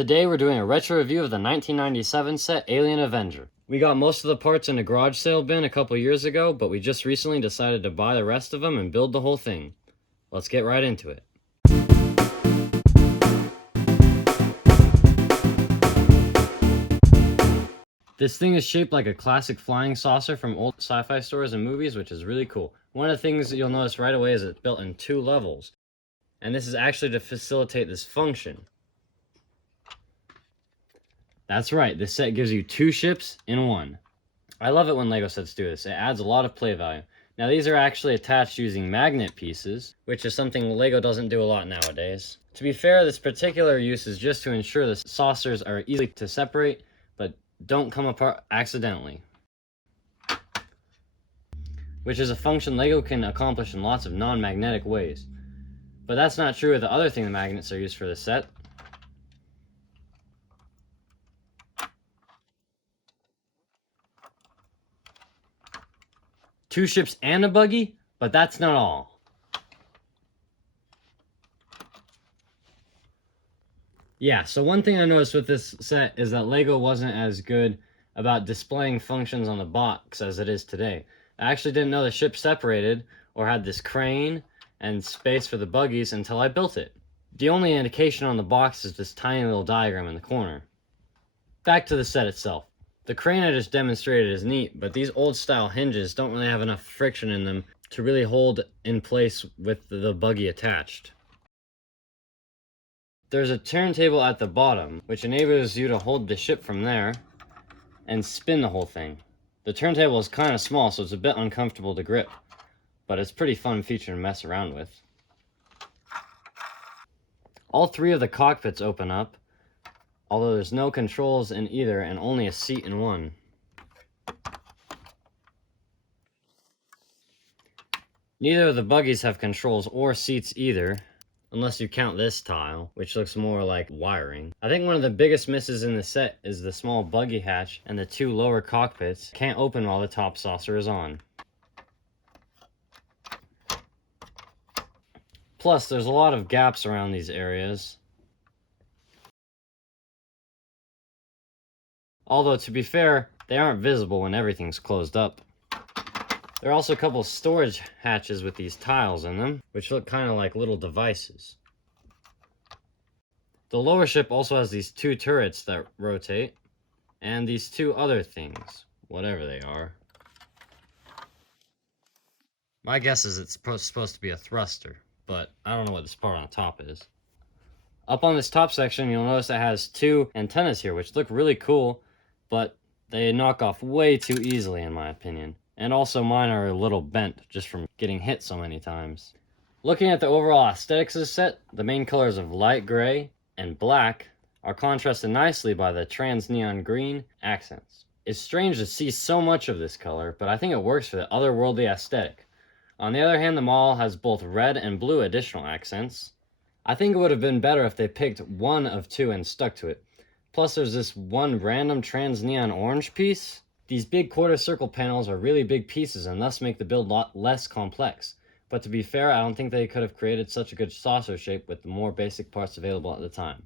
Today we're doing a retro review of the 1997 set Alien Avenger. We got most of the parts in a garage sale bin a couple years ago, but we just recently decided to buy the rest of them and build the whole thing. Let's get right into it. This thing is shaped like a classic flying saucer from old sci-fi stores and movies, which is really cool. One of the things that you'll notice right away is it's built in 2 levels. And this is actually to facilitate this function. That's right, this set gives you 2 ships in 1. I love it when LEGO sets do this. It adds a lot of play value. Now these are actually attached using magnet pieces, which is something LEGO doesn't do a lot nowadays. To be fair, this particular use is just to ensure the saucers are easy to separate, but don't come apart accidentally. Which is a function LEGO can accomplish in lots of non-magnetic ways. But that's not true of the other thing the magnets are used for this set. Two ships and a buggy, but that's not all. Yeah, so one thing I noticed with this set is that LEGO wasn't as good about displaying functions on the box as it is today. I actually didn't know the ship separated or had this crane and space for the buggies until I built it. The only indication on the box is this tiny little diagram in the corner. Back to the set itself. The crane I just demonstrated is neat, but these old style hinges don't really have enough friction in them to really hold in place with the buggy attached. There's a turntable at the bottom, which enables you to hold the ship from there and spin the whole thing. The turntable is kind of small, so it's a bit uncomfortable to grip, but it's a pretty fun feature to mess around with. All 3 of the cockpits open up, although there's no controls in either and only a seat in one. Neither of the buggies have controls or seats either, unless you count this tile, which looks more like wiring. I think one of the biggest misses in the set is the small buggy hatch and the 2 lower cockpits can't open while the top saucer is on. Plus, there's a lot of gaps around these areas. Although, to be fair, they aren't visible when everything's closed up. There are also a couple storage hatches with these tiles in them, which look kind of like little devices. The lower ship also has these 2 turrets that rotate, and these 2 other things, whatever they are. My guess is it's supposed to be a thruster, but I don't know what this part on the top is. Up on this top section, you'll notice it has 2 antennas here, which look really cool, but they knock off way too easily in my opinion. And also mine are a little bent just from getting hit so many times. Looking at the overall aesthetics of the set, the main colors of light gray and black are contrasted nicely by the trans neon green accents. It's strange to see so much of this color, but I think it works for the otherworldly aesthetic. On the other hand, the model has both red and blue additional accents. I think it would have been better if they picked one of 2 and stuck to it. Plus there's this one random trans neon orange piece. These big quarter circle panels are really big pieces and thus make the build a lot less complex. But to be fair, I don't think they could have created such a good saucer shape with the more basic parts available at the time.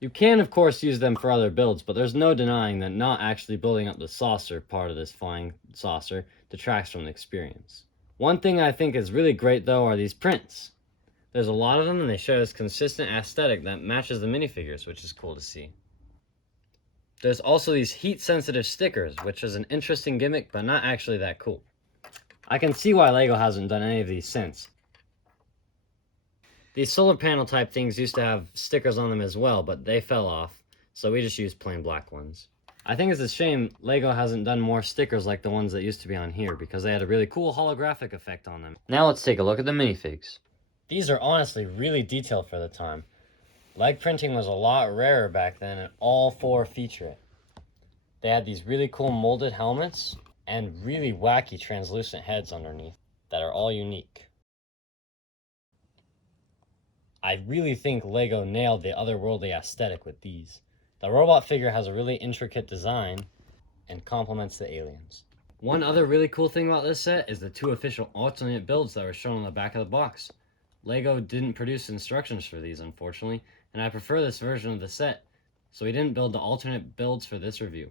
You can of course use them for other builds, but there's no denying that not actually building up the saucer part of this flying saucer detracts from the experience. One thing I think is really great though are these prints. There's a lot of them and they show this consistent aesthetic that matches the minifigures, which is cool to see. There's also these heat-sensitive stickers, which is an interesting gimmick, but not actually that cool. I can see why LEGO hasn't done any of these since. These solar panel type things used to have stickers on them as well, but they fell off, so we just used plain black ones. I think it's a shame LEGO hasn't done more stickers like the ones that used to be on here, because they had a really cool holographic effect on them. Now let's take a look at the minifigs. These are honestly really detailed for the time. Leg printing was a lot rarer back then, and all 4 feature it. They had these really cool molded helmets and really wacky translucent heads underneath that are all unique. I really think LEGO nailed the otherworldly aesthetic with these. The robot figure has a really intricate design and complements the aliens. One other really cool thing about this set is the 2 official alternate builds that were shown on the back of the box. LEGO didn't produce instructions for these, unfortunately, and I prefer this version of the set so we didn't build the alternate builds for this review.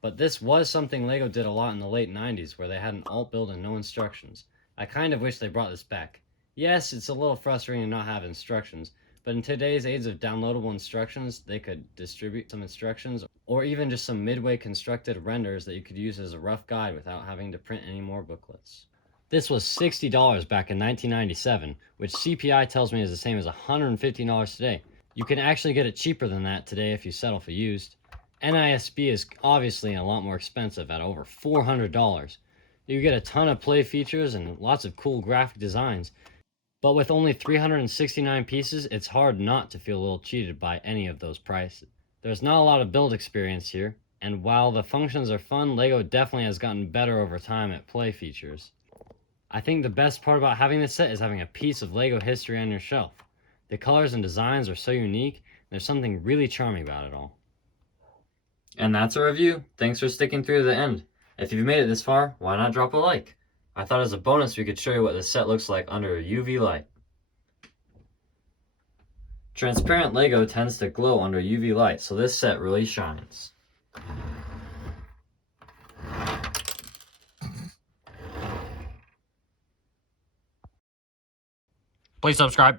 But this was something LEGO did a lot in the late 90s, where they had an alt build and no instructions. I kind of wish they brought this back. Yes, it's a little frustrating to not have instructions, but in today's age of downloadable instructions, they could distribute some instructions, or even just some midway constructed renders that you could use as a rough guide without having to print any more booklets. This was $60 back in 1997, which CPI tells me is the same as $115 today. You can actually get it cheaper than that today if you settle for used. NISB is obviously a lot more expensive at over $400. You get a ton of play features and lots of cool graphic designs, but with only 369 pieces, it's hard not to feel a little cheated by any of those prices. There's not a lot of build experience here, and while the functions are fun, LEGO definitely has gotten better over time at play features. I think the best part about having this set is having a piece of LEGO history on your shelf. The colors and designs are so unique, and there's something really charming about it all. And that's our review. Thanks for sticking through to the end. If you've made it this far, why not drop a like? I thought as a bonus we could show you what this set looks like under UV light. Transparent LEGO tends to glow under UV light, so this set really shines. Please subscribe.